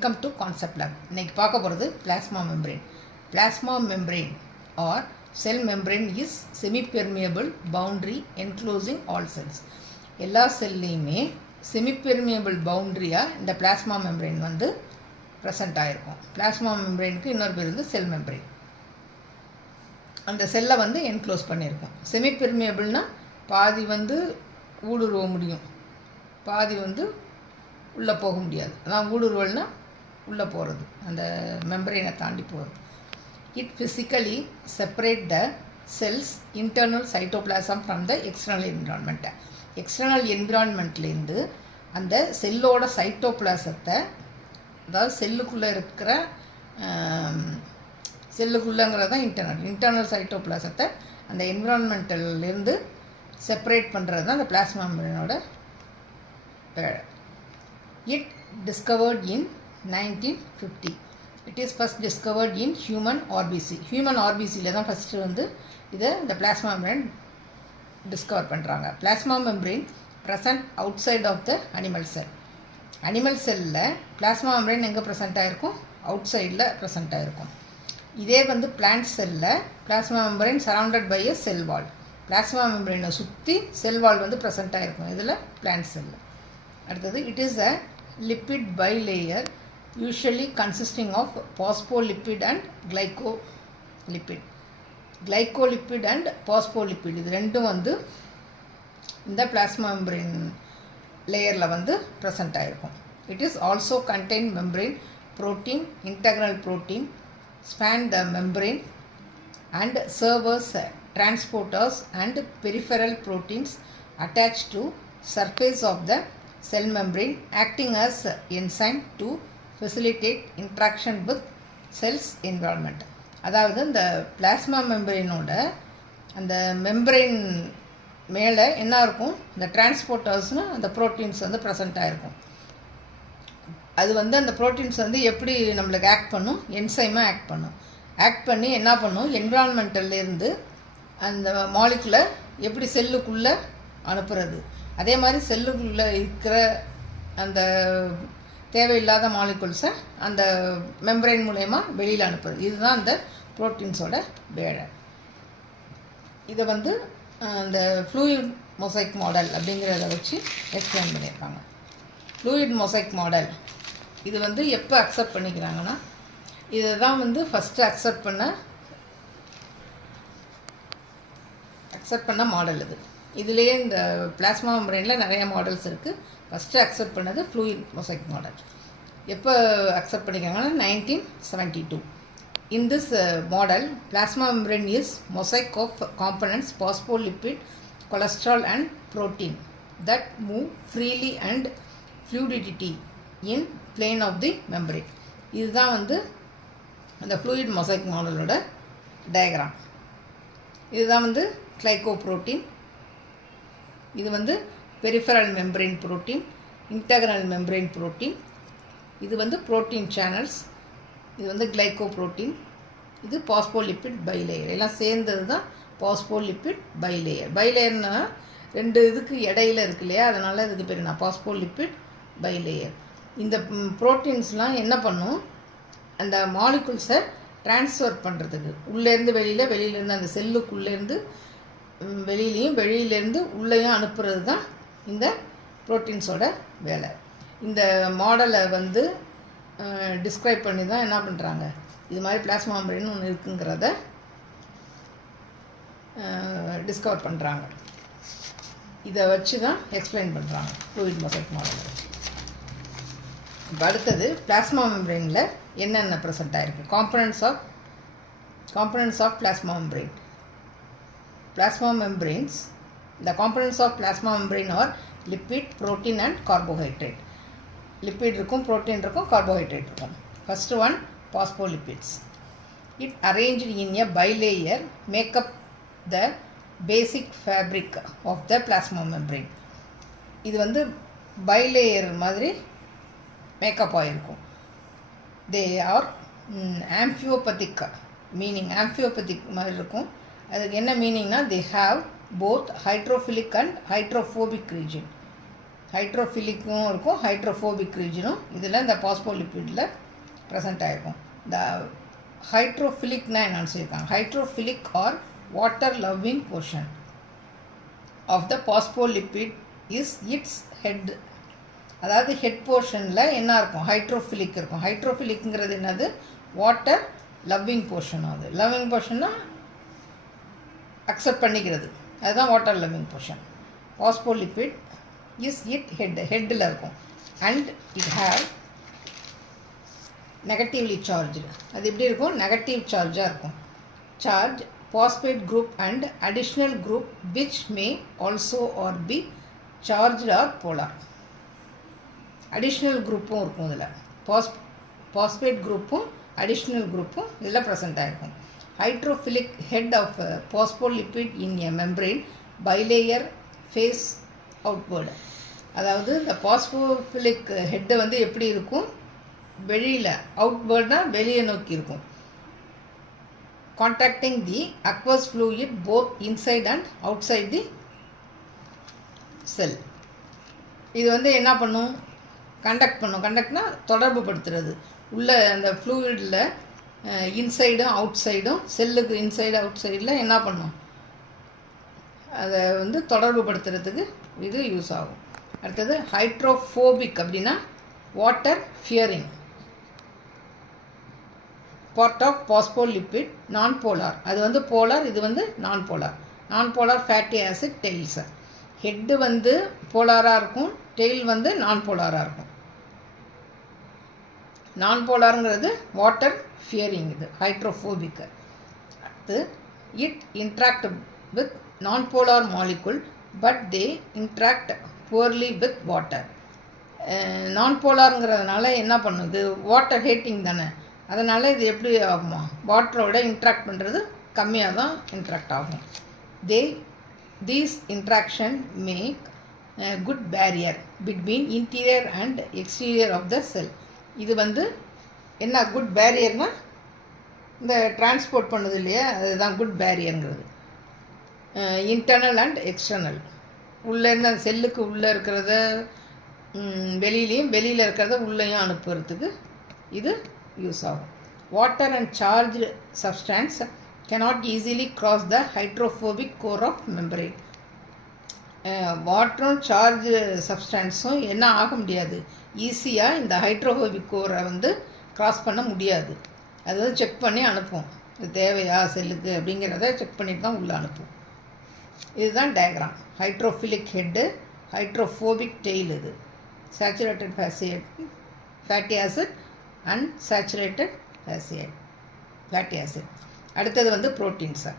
Welcome to concept lab. இன்றைக்கி பார்க்க போகிறது plasma membrane. Plasma membrane or cell membrane is semipermeable boundary enclosing all cells. எல்லா செல்லையுமே semipermeable பவுண்ட்ரியாக இந்த பிளாஸ்மா மெம்பரேன் வந்து ப்ரெசென்ட் ஆகிருக்கும். பிளாஸ்மா மெம்பரேனுக்கு இன்னொரு பேர் வந்து செல் மெம்பரேன். அந்த செல்லை வந்து என்க்ளோஸ் பண்ணியிருக்கோம். செமிபெர்மியபிள்னால் பாதி வந்து ஊடுருவ முடியும், பாதி வந்து உள்ளே போக முடியாது. அதான் ஊடுருவல்னால் உள்ளே போகிறது, அந்த மெம்பரேனை தாண்டி போகிறது. It physically separate the cells internal cytoplasm from the external என்விரான்மெண்ட்டை. எக்ஸ்டர்னல் என்விரான்மெண்ட்லேருந்து அந்த செல்லோட சைட்டோபிளாசத்தை, அதாவது செல்லுக்குள்ளே இருக்கிற செல்லுக்குள்ளேங்கிறது தான் இன்டர்னல் சைட்டோபிளாசத்தை அந்த என்விரான்மெண்டல்லேருந்து செப்பரேட் பண்ணுறது தான் அந்த பிளாஸ்மா மெம்பரேனோட வேலை. It discovered in 1950. It is first discovered in human RBC. Human RBCல தான் ஃபஸ்ட்டு வந்து இதை இந்த பிளாஸ்மா மெம்பரேன் டிஸ்கவர் பண்ணுறாங்க. Plasma membrane present outside of the animal cell. Animal செல்லில் பிளாஸ்மா மெம்பரேன் எங்கே ப்ரெசென்ட் ஆகிருக்கும்? அவுட் சைடில் ப்ரெசென்ட் ஆகிருக்கும். இதே வந்து பிளான்ட் செல்லில் plasma membrane surrounded by a cell wall. Plasma மெம்பரேனை சுற்றி செல் வால் வந்து ப்ரெசென்ட் ஆகிருக்கும் இதில் பிளான்ட் செல்லில். அடுத்தது, it is a lipid bilayer usually consisting of phospholipid and glycolipid. Glycolipid and phospholipid இது ரெண்டும் வந்து இந்த பிளாஸ்மா மெம்பரேன் லேயரில் வந்து ப்ரெசென்ட் ஆகிருக்கும். It is also contain membrane protein, integral protein, span the membrane and servers, transporters and peripheral proteins attached to surface of the cell membrane acting as enzyme to facilitate interaction with cells environment. அதாவது இந்த plasma மெம்பரேனோட அந்த membrane மேலே என்ன இருக்கும்? இந்த டிரான்ஸ்போர்ட்டர்ஸ்னு அந்த proteins வந்து present ஆகிருக்கும். அது வந்து அந்த ப்ரோட்டீன்ஸ் வந்து எப்படி நம்மளுக்கு ஆக்ட் பண்ணும்? என்சைமாக ஆக்ட் பண்ணும். ஆக்ட் பண்ணி என்ன பண்ணும்? என்விரான்மெண்டல்லேருந்து அந்த மாலிகுலை எப்படி செல்லுக்குள்ளே அனுப்புறது, அதே மாதிரி செல்லுக்குள்ளே இருக்கிற அந்த தேவையில்லாத மாலிகுல்ஸை அந்த மெம்பரேன் மூலயமா வெளியில் அனுப்புறது. இதுதான் அந்த ப்ரோட்டீன்ஸோட வேலை. இதை வந்து அந்த ஃப்ளூயிட் மொசைக் மாடல் அப்படிங்கிறத வச்சு எக்ஸ்பிளைன் பண்ணியிருக்காங்க. ஃப்ளூயிட் மொசைக் மாடல் இது வந்து எப்போ அக்செப்ட் பண்ணிக்கிறாங்கன்னா, இதை தான் வந்து ஃபஸ்ட்டு அக்செப்ட் பண்ண மாடல் இது. இதுலேயே இந்த பிளாஸ்மா மெம்பரேனில் நிறைய மாடல்ஸ் இருக்குது. ஃபஸ்ட்டு அக்செப்ட் பண்ணது ஃப்ளூயிட் மொசைக் மாடல். எப்போ அக்செப்ட் பண்ணிக்கிறாங்கன்னா 1972. In this model plasma membrane is mosaic of components phospholipid, cholesterol and protein that move freely and fluidity in plane of the membrane. இதுதான் வந்து அந்த fluid mosaic மாடலோட diagram. இதுதான் வந்து glycoprotein, இது வந்து peripheral membrane protein, integral membrane protein, இது வந்து protein channels, இது வந்து கிளைகோப்ரோட்டீன், இது பாஸ்போலிபிட் பைலேயர். எல்லாம் சேர்ந்தது தான் பாஸ்போலிபிட் பைலேயர். பைலேயர்னா ரெண்டு இதுக்கு இடையில இருக்கு இல்லையா, அதனால் இதுக்கு பேர் என்ன? Phospholipid bilayer. இந்த ப்ரோட்டீன்ஸ்லாம் என்ன பண்ணும்? அந்த மாலிகுல்ஸை ட்ரான்ஸ்ஃபர் பண்ணுறதுக்கு உள்ளேருந்து வெளியிலேருந்து அந்த செல்லுக்குள்ளேருந்து வெளியிலையும் வெளியிலேருந்து உள்ளேயும் அனுப்புறது தான் இந்த ப்ரோட்டீன்ஸோட வேலை. இந்த மாடலை வந்து டிஸ்கிரைப் பண்ணி தான் என்ன பண்ணுறாங்க, இது மாதிரி பிளாஸ்மா மெம்பரேன் ஒன்று இருக்குங்கிறத டிஸ்கவர் பண்ணுறாங்க. இதை வச்சு தான் எக்ஸ்பிளைன் பண்ணுறாங்க ஃப்ளூயிட் மொசைக் மாடலை. இப்போ அடுத்தது, பிளாஸ்மா மெம்பரேனில் என்னென்ன ப்ரெசென்ட் ஆகிருக்கு? Components of plasma membrane. Plasma membranes, the components of plasma membrane are lipid, protein and carbohydrate. Lipid இருக்கும், protein இருக்கும், carbohydrate இருக்கும். First one, phospholipids. It arranged in a bilayer make up the basic fabric of the plasma membrane. இது வந்து bilayer மாதிரி makeup ஆகிருக்கும். They are amphipathic, meaning amphipathic மாதிரி இருக்கும். அதுக்கு என்ன மீனிங்னா, they have both hydrophilic and hydrophobic region. ஹைட்ரோஃபிலிக்கும் இருக்கும், hydrophobic ரீஜனும் இதில் இந்த பாஸ்போலிப்பிடில் ப்ரெசென்ட் ஆகிருக்கும். இந்த ஹைட்ரோஃபிலிக்னா என்னன்னு சொல்லியிருக்காங்க. Hydrophilic or water loving portion of the phospholipid is its head. அதாவது ஹெட் போர்ஷனில் என்ன இருக்கும், ஹைட்ரோஃபிலிக் இருக்கும். ஹைட்ரோஃபிலிக்ங்கிறது என்னது, வாட்டர் லவ்விங் போர்ஷன். அது லவ்விங் போர்ஷன்னா அக்செப்ட் பண்ணிக்கிறது, அதுதான் water loving portion. Phospholipid is it ஹெட்டில் இருக்கும். And it have negatively charge. அது எப்படி இருக்கும், நெகட்டிவ் சார்ஜாக இருக்கும். Charge phosphate group and additional group which may also or be charged or polar. Additional குரூப்பும் இருக்கும் இதில். பாஸ்பேட் குரூப்பும் அடிஷ்னல் குரூப்பும் இதில் ப்ரெசென்ட் ஆகிருக்கும். Hydrophilic head of phospholipid in a membrane bilayer face outward. அதாவது இந்த பாஸ்போஃபிலிக் ஹெட்டு வந்து எப்படி இருக்கும், வெளியில், அவுட்வேர்ட்னா வெளியே நோக்கி இருக்கும். Contacting the aqueous fluid both inside and outside the cell. இது வந்து என்ன பண்ணும், கண்டக்ட் பண்ணும். கண்டக்ட்னா தொடர்பு படுத்துறது. உள்ள அந்த ஃப்ளூயிடில் இன்சைடும் அவுட் சைடும், செல்லுக்கு இன்சைடு அவுட் சைடில் என்ன பண்ணும், அதை வந்து தொடர்பு படுத்துறதுக்கு இது யூஸ் ஆகும். அடுத்தது ஹைட்ரோஃபோபிக் அப்படின்னா water fearing part of phospholipid. Non polar, அது வந்து போலார், இது வந்து non polar. Non polar fatty acid tails. Head வந்து போலாராக இருக்கும், டெய்ல் வந்து நான் போலாராக இருக்கும். நான் போலாருங்கிறது வாட்டர் ஃபியரிங், இது ஹைட்ரோஃபோபிக்கு. அடுத்து இட் இன்ட்ராக்ட் வித் நான் polar molecule but they interact poorly with water. நான் போலாருங்கிறதுனால என்ன பண்ணுது, வாட்டர் ஹேட்டிங் தானே, அதனால் இது எப்படி ஆகுமா, வாட்டரோட இன்ட்ராக்ட் பண்ணுறது கம்மியாக தான் இன்ட்ராக்ட் ஆகும். These interaction make good barrier between interior and exterior of the cell. இது வந்து என்ன குட் பேரியர்னால் இந்த டிரான்ஸ்போர்ட் பண்ணுது இல்லையா, அதுதான் குட் பேரியருங்கிறது. இன்டர்னல் அண்ட் எக்ஸ்டர்னல், உள்ளேருந்து அந்த செல்லுக்கு உள்ளே இருக்கிறத வெளியிலையும், வெளியில் இருக்கிறத உள்ளேயும் அனுப்புறதுக்கு இது யூஸ் ஆகும். Water and charge substance cannot easily cross the hydrophobic core of membrane. வாட்டரும் சார்ஜ் சப்ஸ்டான்ஸும் என்ன ஆக முடியாது, ஈஸியாக இந்த ஹைட்ரோஃபோபிக் கோரை வந்து க்ராஸ் பண்ண முடியாது. அது வந்து செக் பண்ணி அனுப்பும், இது தேவையா செல்லுக்கு அப்படிங்கிறத செக் பண்ணிட்டு தான் உள்ளே அனுப்பும். இதுதான் diagram. Hydrophilic head, hydrophobic tail. இது saturated fatty acid and saturated fatty acid. அடுத்தது வந்து ப்ரோட்டீன்ஸு.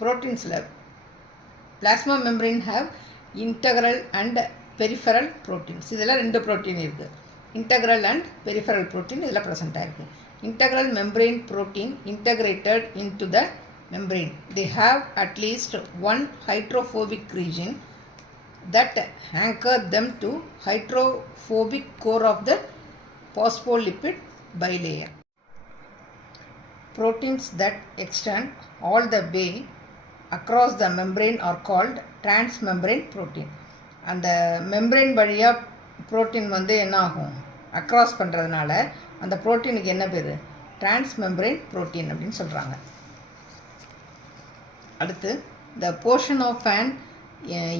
ப்ரோட்டீன்ஸில் plasma membrane have integral and peripheral proteins. இதில் ரெண்டு ப்ரோட்டீன் இருக்குது, இன்டெக்ரல் அண்ட் பெரிஃபரல் ப்ரோட்டீன் இதில் ப்ரெசென்ட் ஆகிருக்கு. Integral membrane protein integrated into the membrane. They have at least one hydrophobic region that anchor them to hydrophobic core of the phospholipid bilayer. Proteins that extend all the way across the membrane are called transmembrane protein. அந்த membrane வழியாக protein வந்து என்ன ஆகும், across பண்ணுறதுனால அந்த ப்ரோட்டீனுக்கு என்ன பேர், டிரான்ஸ்மெம்பரேன் protein அப்படின்னு சொல்கிறாங்க. அடுத்து the portion of an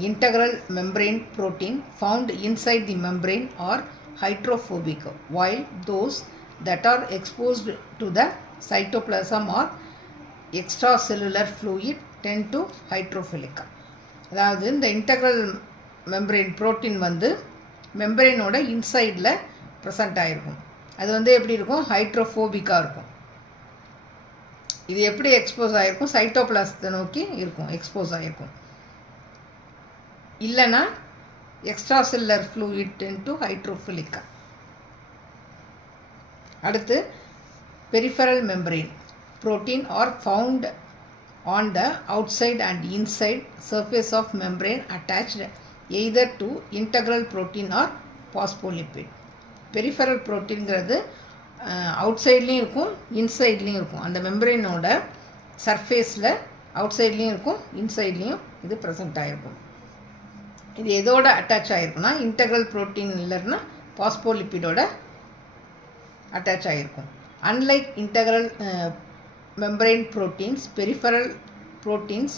integral membrane protein found inside the membrane are hydrophobic, while those that are exposed to the cytoplasm or extracellular fluid tend to hydrophilic. அதாவது இந்த இன்டெக்ரல் மெம்பரேன் ப்ரோட்டீன் வந்து மெம்பரேனோட இன்சைடில் present ஆகிருக்கும். அது வந்து எப்படி இருக்கும், ஹைட்ரோஃபோபிக்காக இருக்கும். இது எப்படி எக்ஸ்போஸ் ஆகிருக்கும், சைட்டோபிளாசத்தை நோக்கி இருக்கும், எக்ஸ்போஸ் ஆகிருக்கும். இல்லைன்னா எக்ஸ்ட்ரா செல்லர் ஃப்ளூயிட் இன்டு ஹைட்ரோஃபிலிக்கா. அடுத்து peripheral membrane protein are found on the outside and inside surface of membrane attached either to integral protein or phospholipid. Peripheral ப்ரோட்டீன்கிறது அவுட் சைட்லேயும் இருக்கும், இன்சைட்லேயும் இருக்கும். அந்த மெம்பரேனோட சர்ஃபேஸில் அவுட் சைட்லேயும் இருக்கும், இன்சைட்லேயும் இது ப்ரெசென்ட் ஆகிருக்கும். இது எதோட அட்டாச் ஆகிருக்குன்னா இன்டெக்ரல் ப்ரோட்டீன் இல்லைன்னா பாஸ்போலிப்பிடோட அட்டாச் ஆகிருக்கும். Unlike integral membrane proteins, peripheral proteins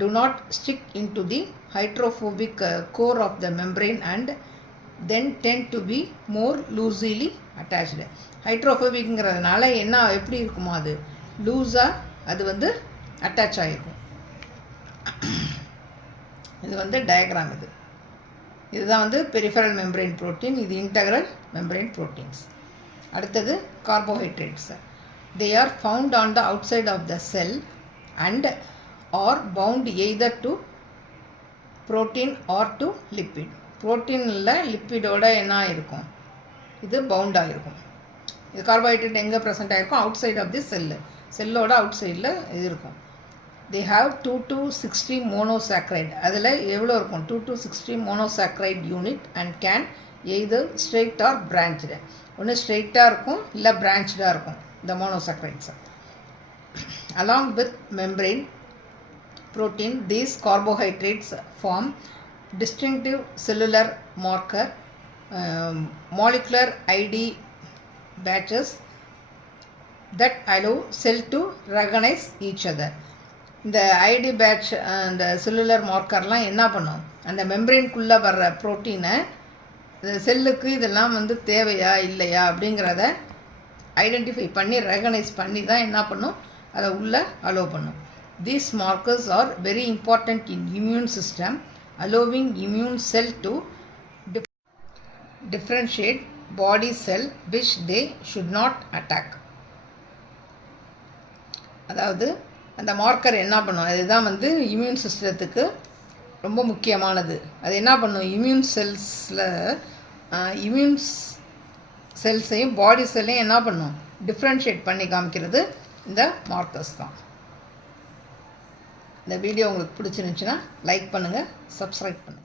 do not stick into the hydrophobic core of the membrane and then tend to be more loosely attached. ஹைட்ரோஃபோபிக்ங்கிறதுனால என்ன எப்படி இருக்குமோ அது லூஸாக அது வந்து அட்டாச் ஆகிருக்கும். இது வந்து டயக்ராம். இதுதான் வந்து பெரிஃபரல் மெம்பரேன் ப்ரோட்டீன், இது இன்டெக்ரல் மெம்பரேன் ப்ரோட்டீன்ஸ். அடுத்தது carbohydrates. They are found on the outside of the cell and are bound either to protein or to lipid. ப்ரோட்டீனில் லிப்பிடோட என்ன இருக்கும், இது பவுண்டாக இருக்கும். இது கார்போஹைட்ரேட் எங்கே ப்ரெசென்ட் ஆகிருக்கும், அவுட் சைட் ஆஃப் தி செல்லோட அவுட் சைடில் இது இருக்கும். They have 2 to 60 monosaccharide. அதில் எவ்வளோ இருக்கும், 2 to 60 monosaccharide unit and can either straight or branched. ஒன்று ஸ்ட்ரெயிட்டாக இருக்கும் இல்லை பிரான்ச்சாக இருக்கும் the monosaccharides. Along with membrane protein, these carbohydrates form distinctive cellular marker molecular ID batches that allow cell to recognize each other. இந்த ID batch அந்த cellular மார்க்கர்லாம் என்ன பண்ணும், அந்த மெம்பரேனுக்குள்ளே வர்ற ப்ரோட்டீனை செல்லுக்கு இதெல்லாம் வந்து தேவையா இல்லையா அப்படிங்கிறத ஐடென்டிஃபை பண்ணி ரெகனைஸ் பண்ணி தான் என்ன பண்ணும், அதை உள்ளே அலோவ் பண்ணும். These markers are very important in immune system, allowing immune sell to differentiate body sell which they should not attack. அதாவது அந்த மார்க்கர் என்ன பண்ணும், அதுதான் வந்து இம்யூன் சிஸ்டத்துக்கு ரொம்ப முக்கியமானது. அது என்ன பண்ணும், இம்யூன் செல்ஸையும் பாடி செல்லையும் என்ன பண்ணும், டிஃப்ரென்ஷியேட் பண்ணி காமிக்கிறது இந்த மார்க்கர்ஸ் தான். இந்த வீடியோ உங்களுக்கு பிடிச்சிருந்துச்சுன்னா லைக் பண்ணுங்கள், சப்ஸ்கிரைப் பண்ணுங்கள்.